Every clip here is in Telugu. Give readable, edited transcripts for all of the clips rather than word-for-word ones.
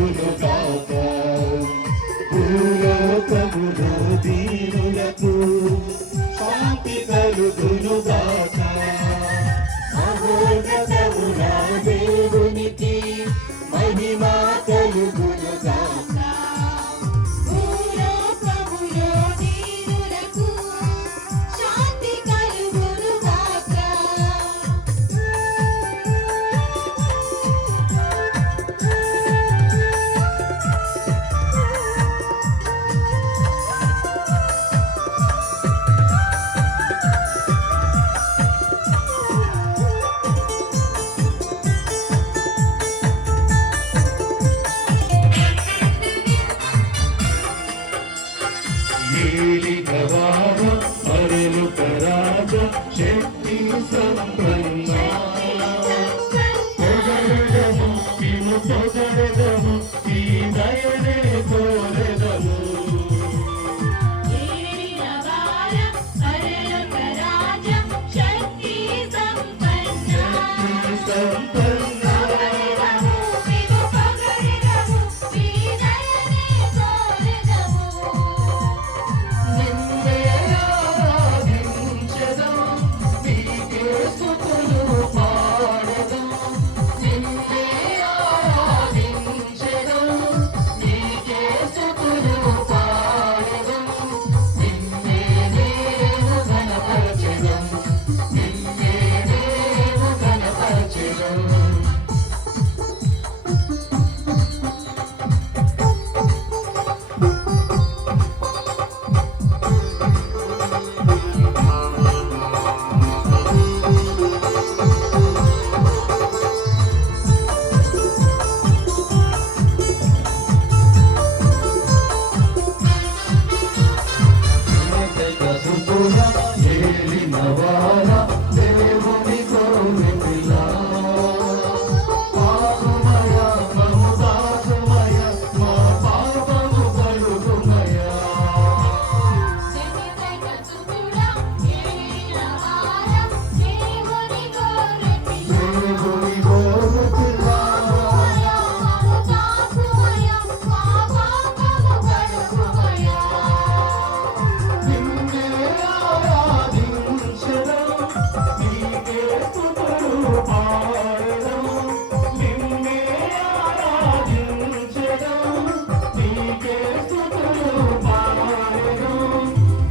కలుగునుగాక. భూలోకములో దీనులకు శాంతి కలుగునుగాక. మహోన్నతమునా దేవునికి మహిమా కలుగునుగాక. భూలోకములో దీనులకు శాంతి కలుగునుగాక. ఏలినవాడ అరులుకరాజ శక్తి సంపన్న పొగడము నిన్ను పొగడము ఈ దయనే కోరెదము. ఏలినవాడ అరులుకరాజ శక్తి సంపన్న పొగడెదము మేము పొగడెదము మీ దయనే కోరెదము. నిన్నే ఆరాధించెదం, నీకే స్తుతులు పాడెదం. నిన్నే ఆరాధించెదం, నీకే స్తుతులు పాడెదం. నిన్నే మేము ఘనపరచెదం, నిన్నే మేము ఘనపరచెదం. ఏలినవాడ దేవుని గొర్రెపిల్ల, పాపమయ మము దాసుమయ, మా పాపము కలుగుమయ. జగదేకసుతుడా ఏలినవాడ దేవుని గొర్రెపిల్ల. దేవుని గొర్రెపిల్ల, మము దాసుమయ, మా పాపము కడుగుమయ. నిన్నే ఆరాధించెదం, నీకే స్తుతులు పాడెదం. నిన్నే ఆరాధించెదం, నీకే స్తుతులు పాడెదం.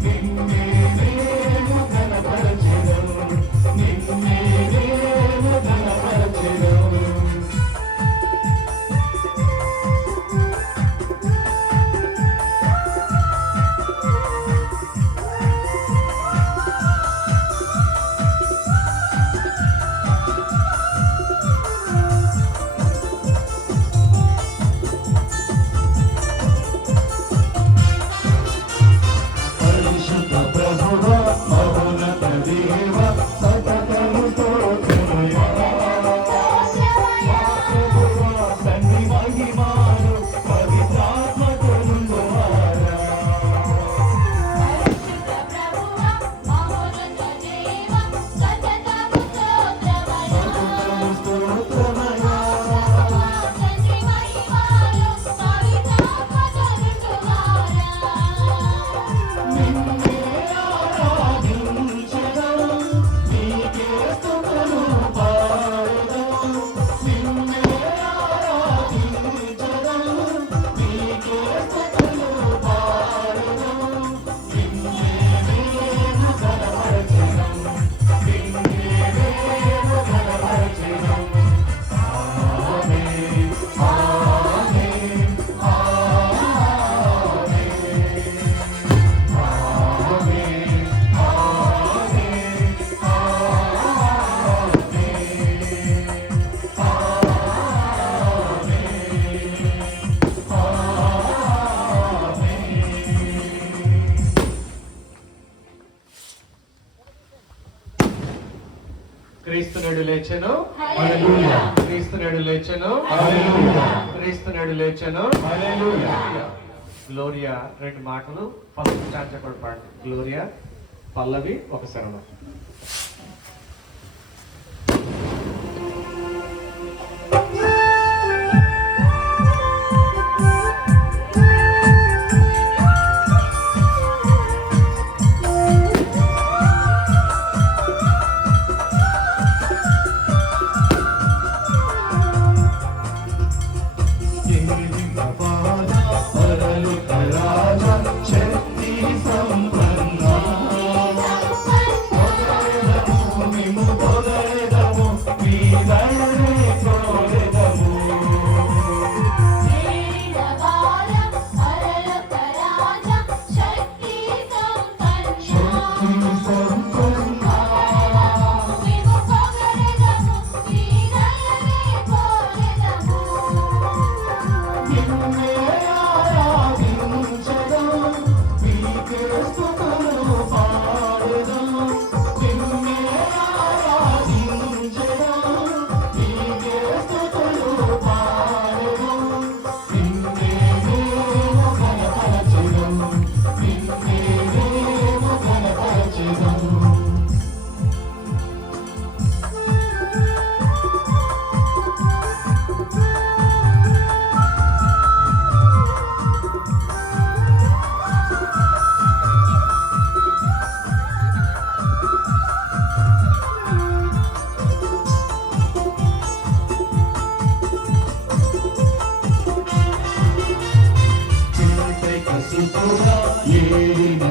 నిన్నే మేము ఘనపరచెదం, నిన్నే మేము ఘనపరచెదం. పరిశుద్ధ ప్రభువా, మహోన్నత దేవా, సతతము స్తోత్రమయా. ప్రభువా, తండ్రి మహిమాను పవిత్రాత్మతో ముందువారా. పరిశుద్ధ ప్రభువా మహోన్నత దేవా సతతము స్తోత్రమయా. స్తోత్రమయా. తండ్రి మహిమలో పవిత్రాత్మతో నిండువారా. నిన్నే ఆరాధించెదం, నీకే స్తుతులు పాడెదం. నిన్నే ఆరాధించెదం, నీకే స్తుతులు పాడెదం. నిన్నే మేము ఘనపరచెదం, నిన్నే మేము ఘనపరచెదం. ఆమేన్, ఆమేన్, క్రీస్తునుడు లేచెను, హల్లెలూయా. క్రీస్తునుడు లేచెను, హల్లెలూయా. క్రీస్తునుడు లేచెను. హల్లెలూయా. గ్లోరియా రెండు మాటలు ఫస్ట్ చాంచకుడు పాడండి. గ్లోరియా పల్లవి ఒక శరణం. ఏలిన పాద పరలోక రాజా శక్తి సంపన్న పొగడెదము మేము పొగడెదము మీ దయనే కోరెదము ఏలినవాడ పరలోక రాజా శక్తి సంపన్న సంపన్న మేము పొగడెదము మీ దయనే కోరెదము నిన్నే ఆరాధించెదం నీకే స్తుతులు పాడెదం నిన్నే ఆరాధించెదం నీకే స్తుతులు పాడెదం నిన్నే మేము ఘనపరచెదం నిన్నే మేము ఘనపరచెదం ఏలిన